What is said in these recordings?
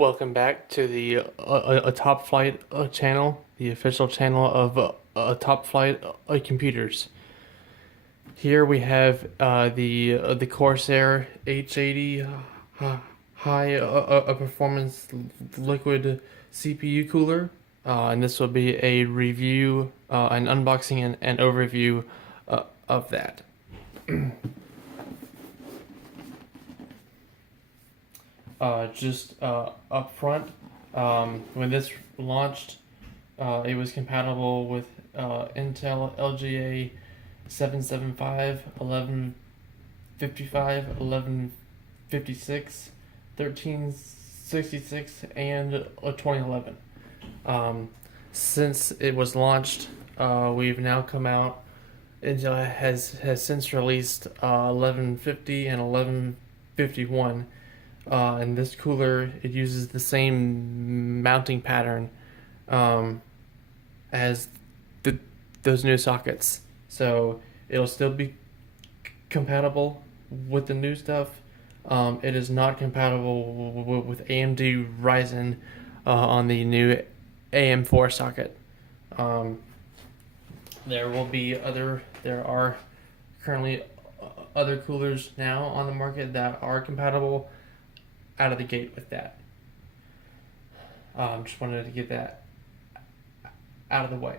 Welcome back to the Top Flight channel, the official channel of Top Flight Computers. Here we have the Corsair H80 high performance liquid CPU cooler, and this will be a review, an unboxing, and overview of that. Just up front, when this launched, it was compatible with Intel LGA 775, 1155, 1156, 1366, and 2011. Since it was launched, we've now come out. Intel has since released 1150 and 1151. And this cooler, it uses the same mounting pattern as those new sockets. So it'll still be compatible with the new stuff. It is not compatible with AMD Ryzen on the new AM4 socket. There are currently other coolers now on the market that are compatible out of the gate with that. Just wanted to get that out of the way.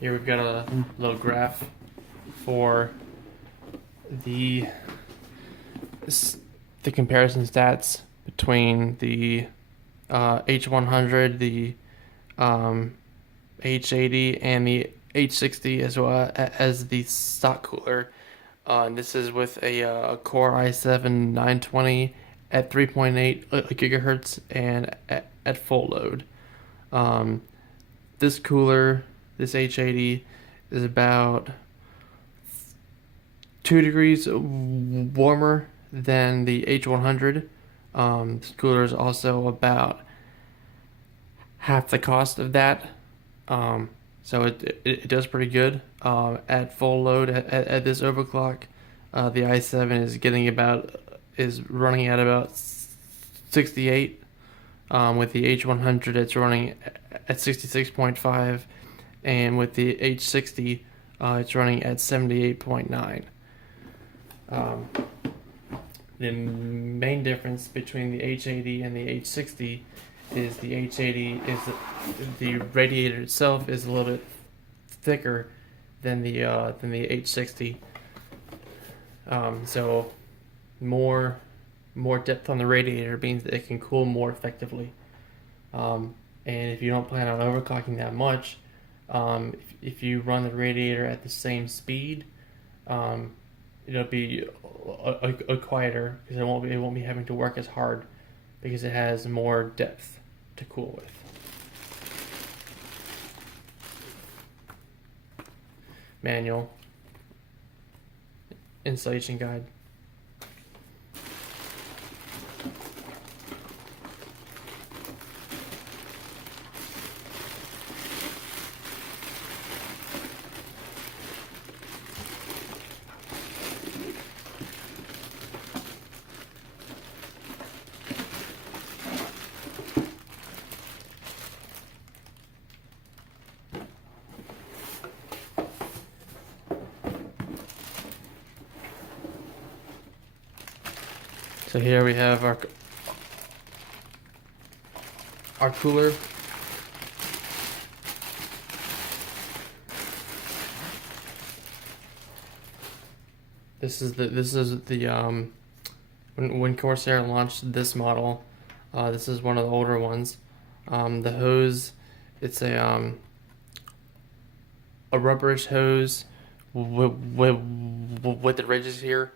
Here we've got a little graph for the comparison stats between the H100, the H80, and the H60, as well as the stock cooler. This is with a Core i7 920 at 3.8 gigahertz and at full load. This cooler, this H80, is about 2 degrees warmer than the H100. This cooler is also about half the cost of that. So it does pretty good at full load at this overclock. The i7 is running at about 68. With the H100, it's running at 66.5, and with the H60, it's running at 78.9. The main difference between the H80 and the H60 is the H80 is the radiator itself is a little bit thicker than the H60. So more depth on the radiator means that it can cool more effectively. And if you don't plan on overclocking that much, if you run the radiator at the same speed, it'll be a quieter, because it won't be having to work as hard, because it has more depth to cool with. Manual. Installation guide. So here we have our cooler. This is the when Corsair launched this model, this is one of the older ones. The hose, it's a rubberish hose with the ridges here.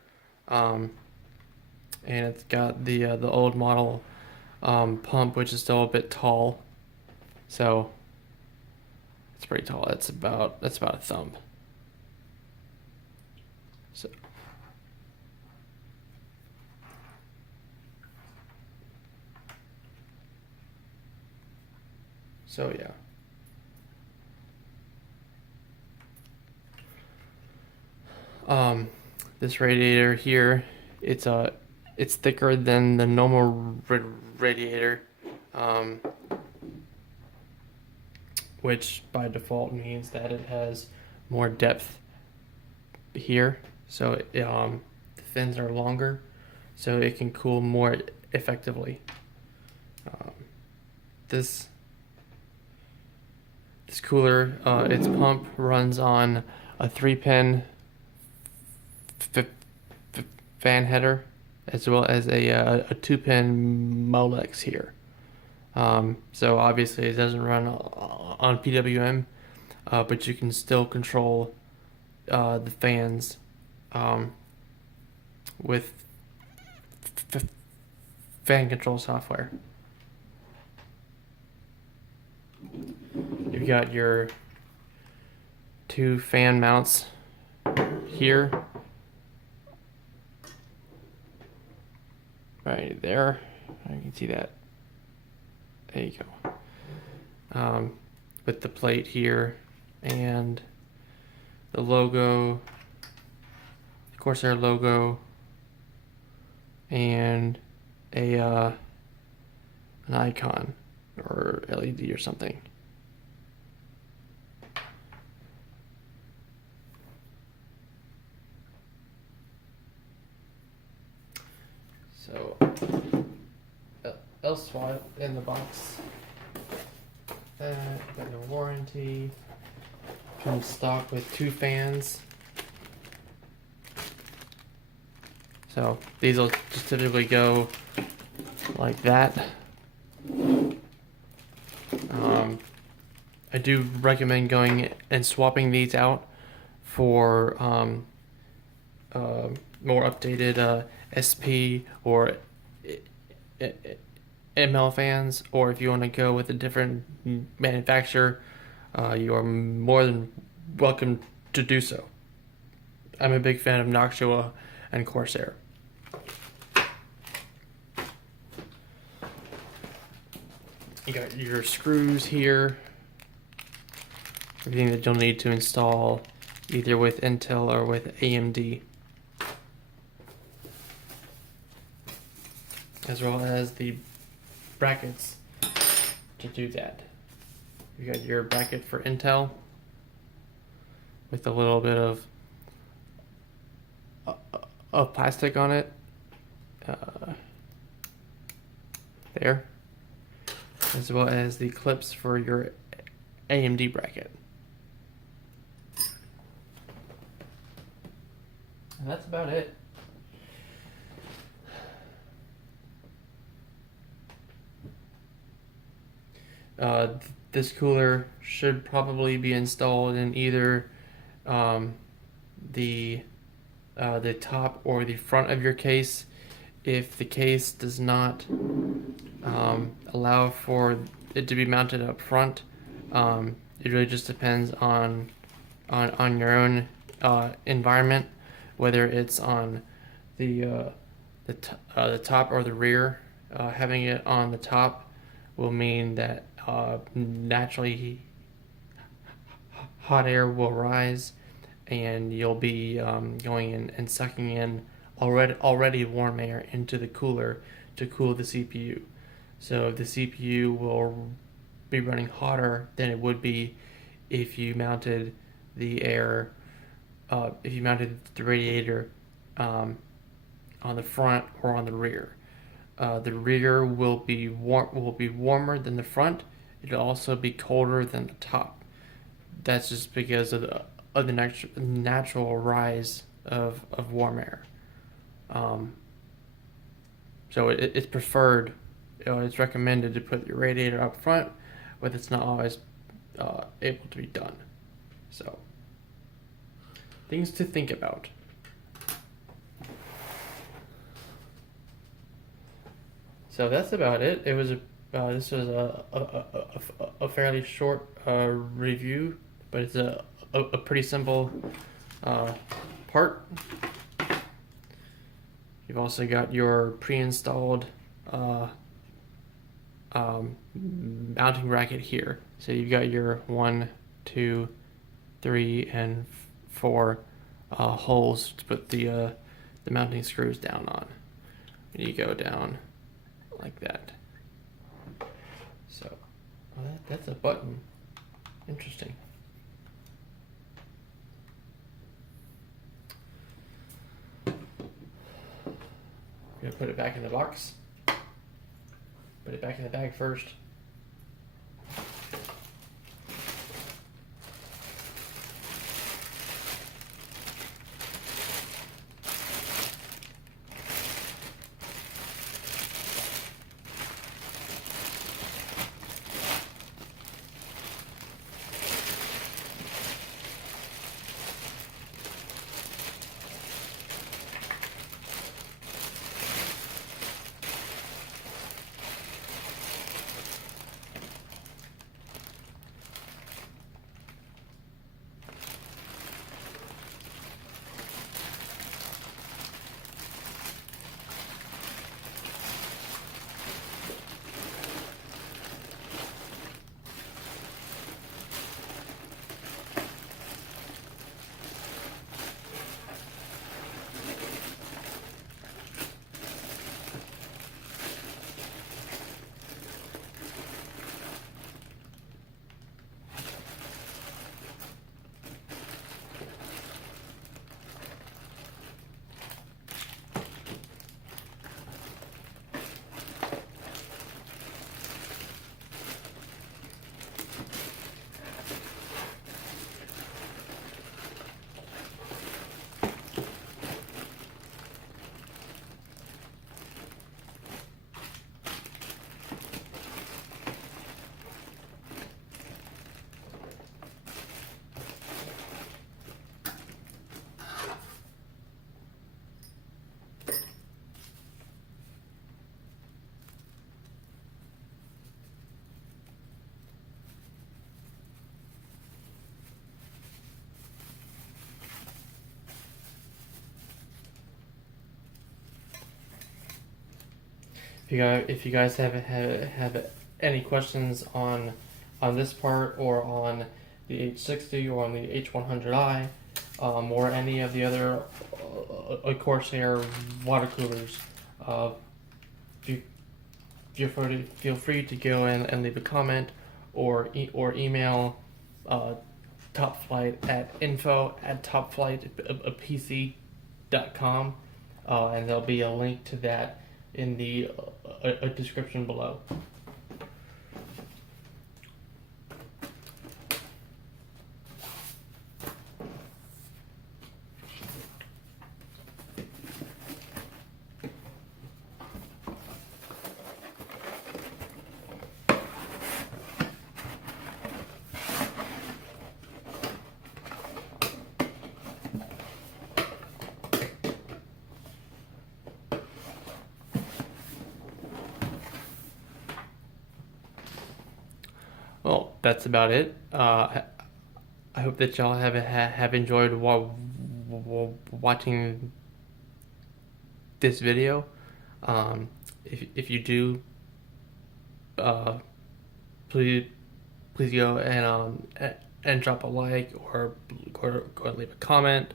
And it's got the old model pump, which is still a bit tall, so it's pretty tall. That's about a thumb. So yeah. this radiator here, it's thicker than the normal radiator, um, which by default means that it has more depth here. So the fins are longer, so it can cool more effectively. This cooler, its pump runs on a 3-pin fan header, as well as a 2-pin Molex here. So obviously it doesn't run on PWM, but you can still control the fans with fan control software. You've got your 2 fan mounts here, right there. You can see that. There you go. With the plate here and the logo, the Corsair logo, and an icon or LED or something. So elsewhere in the box, got your warranty. Comes stock with 2 fans. So these will just typically go like that. I do recommend going and swapping these out for more updated SP or ML fans, or if you want to go with a different manufacturer, you are more than welcome to do so. I'm a big fan of Noctua and Corsair. You got your screws here, everything that you'll need to install either with Intel or with AMD, as well as the brackets to do that. You got your bracket for Intel with a little bit of plastic on it there, as well as the clips for your AMD bracket. And that's about it. This cooler should probably be installed in either the top or the front of your case. If the case does not allow for it to be mounted up front, it really just depends on your own environment, whether it's on the top or the rear. Having it on the top will mean that naturally hot air will rise, and you'll be going in and sucking in already warm air into the cooler to cool the CPU. So the CPU will be running hotter than it would be if you mounted the radiator on the front or on the rear. The rear will be warmer than the front. It'll also be colder than the top. That's just because of the natural rise of warm air. So it's preferred. It's recommended to put your radiator up front, but it's not always able to be done. So things to think about. So that's about it. It was this was a fairly short review, but it's a pretty simple part. You've also got your pre-installed mounting bracket here. So you've got your 1, 2, 3, and 4 holes to put the mounting screws down on. And you go down like that. So that's a button. Interesting. I'm gonna put it back in the box. Put it back in the bag first. If you guys have any questions on this part, or on the H60, or on the H100i, or any of the other Corsair water coolers, feel free to go and leave a comment, or email Top Flight at info@topflightpc.com, and there'll be a link to that in the description below. Well, that's about it. I hope that y'all have enjoyed watching this video. If you do, please go and drop a like, or leave a comment.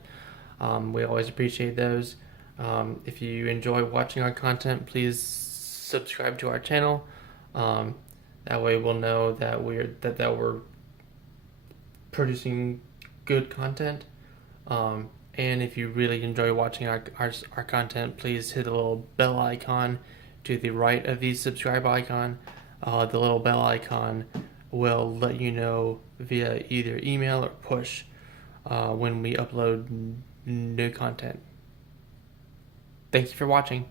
We always appreciate those. If you enjoy watching our content, please subscribe to our channel. That way we'll know that we're producing good content. And if you really enjoy watching our content, please hit the little bell icon to the right of the subscribe icon. The little bell icon will let you know via either email or push when we upload new content. Thank you for watching.